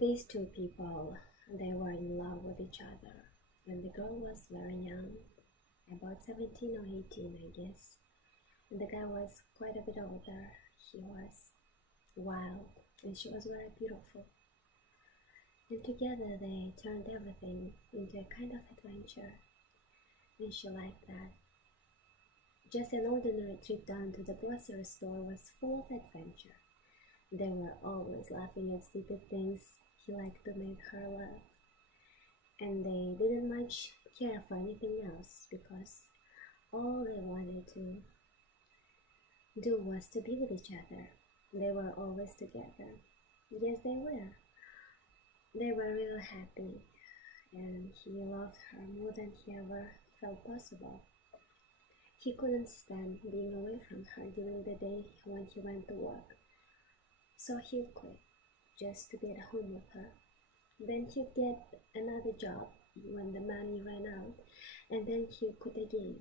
These two people, they were in love with each other, and the girl was very young, about 17 or 18, I guess. And the guy was quite a bit older. He was wild, and she was very beautiful. And together they turned everything into a kind of adventure, and she liked that. Just an ordinary trip down to the grocery store was full of adventure. They were always laughing at stupid things he liked to make her laugh. And they didn't much care for anything else because all they wanted to do was to be with each other. They were always together. Yes, they were. They were real happy, and he loved her more than he ever felt possible. He couldn't stand being away from her during the day when he went to work, so he'd quit just to be at home with her. Then he'd get another job when the money ran out, and then he'd quit again.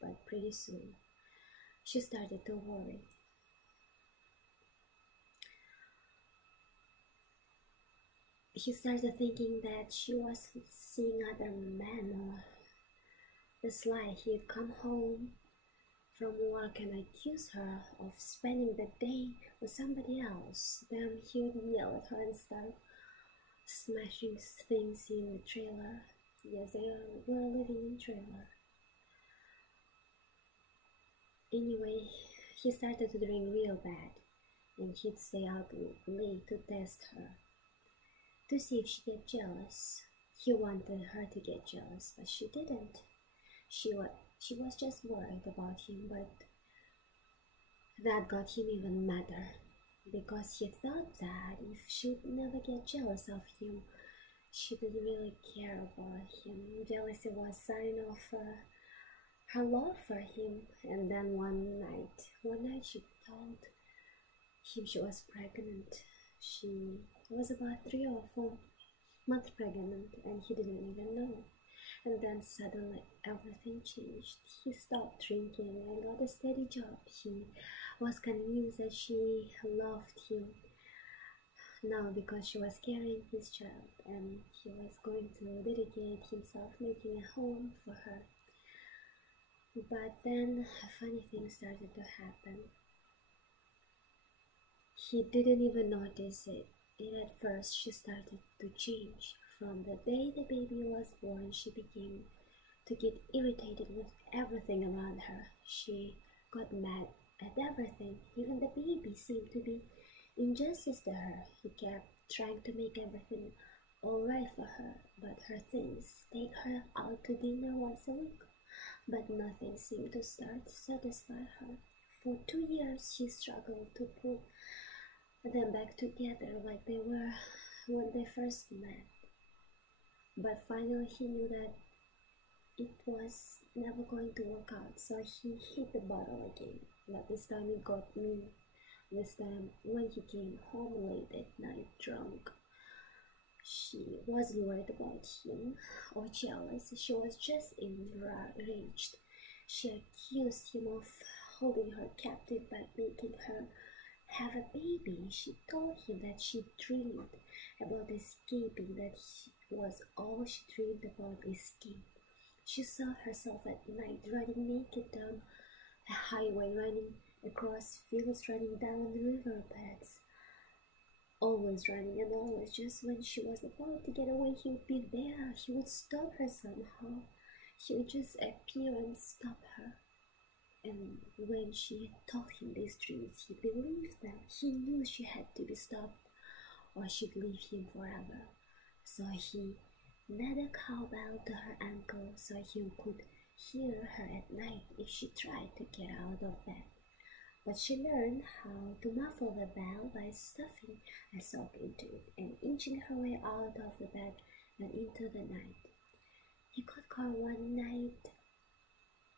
But pretty soon, she started to worry. He started thinking that she was seeing other men, or the sly he'd come home from work and accuse her of spending the day with somebody else. Then he'd yell at her and start smashing things in the trailer. Yes, they were living in trailer. Anyway, he started to drink real bad, and he'd stay out late to test her, to see if she get jealous. He wanted her to get jealous, but she didn't. She was just worried about him, but that got him even madder, because he thought that if she'd never get jealous of him, she didn't really care about him. Jealousy was a sign of her love for him. And then one night she told him she was pregnant. She was about 3 or 4 months pregnant, and he didn't even know. And then suddenly everything changed. He stopped drinking and got a steady job. He was convinced that she loved him now because she was carrying his child, and he was going to dedicate himself making a home for her. But then funny things started to happen. He didn't even notice it. At first, she started to change. From the day the baby was born, she began to get irritated with everything around her. She got mad at everything. Even the baby seemed to be injustice to her. He kept trying to make everything alright for her, but her things take her out to dinner once a week. But nothing seemed to start to satisfy her. For 2 years, she struggled to put them back together like they were when they first met. But finally he knew that it was never going to work out, so he hit the bottle again. But this time it got mean. This time when he came home late at night drunk, she wasn't worried about him or jealous. She was just enraged. She accused him of holding her captive by making her have a baby. She told him that she dreamed about escaping, that was all she dreamed about, escape. She saw herself at night running naked down a highway, running across fields, running down riverbeds, always running, and always just when she was about to get away, he would be there. He would stop her somehow. He would just appear and stop her. And when she had told him these dreams, he believed them. He knew she had to be stopped or she'd leave him forever. So he made a cowbell to her ankle so he could hear her at night if she tried to get out of bed. But she learned how to muffle the bell by stuffing a sock into it and inching her way out of the bed and into the night. He could call one night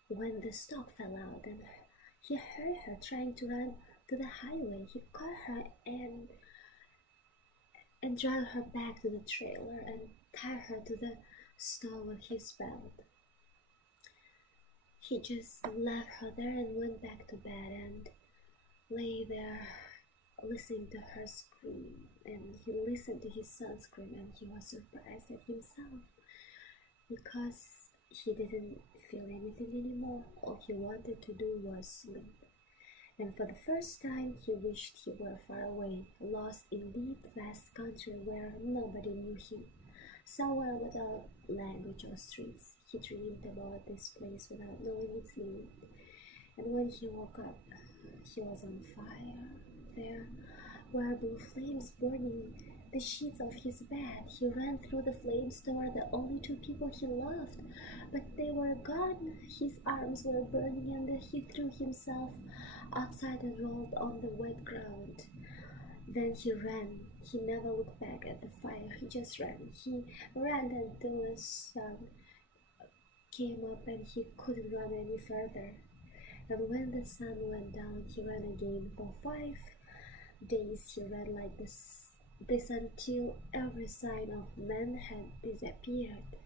when the stock fell out and he heard her trying to run to the highway. He caught her and dragged her back to the trailer and tied her to the stall with his belt. He just left her there and went back to bed and lay there listening to her scream, and he listened to his son scream, and he was surprised at himself because he didn't feel anything anymore. All he wanted to do was sleep. And for the first time, he wished he were far away, lost in deep, vast country where nobody knew him. Somewhere without language or streets, he dreamed about this place without knowing its name. And when he woke up, he was on fire. There were blue flames burning the sheets of his bed. He ran through the flames toward the only two people he loved, but they were gone. His arms were burning, and he threw himself outside and rolled on the wet ground. Then he ran. He never looked back at the fire. He just ran. He ran until the sun came up and he couldn't run any further. And when the sun went down, he ran again. For 5 days he ran like this until every sign of man had disappeared.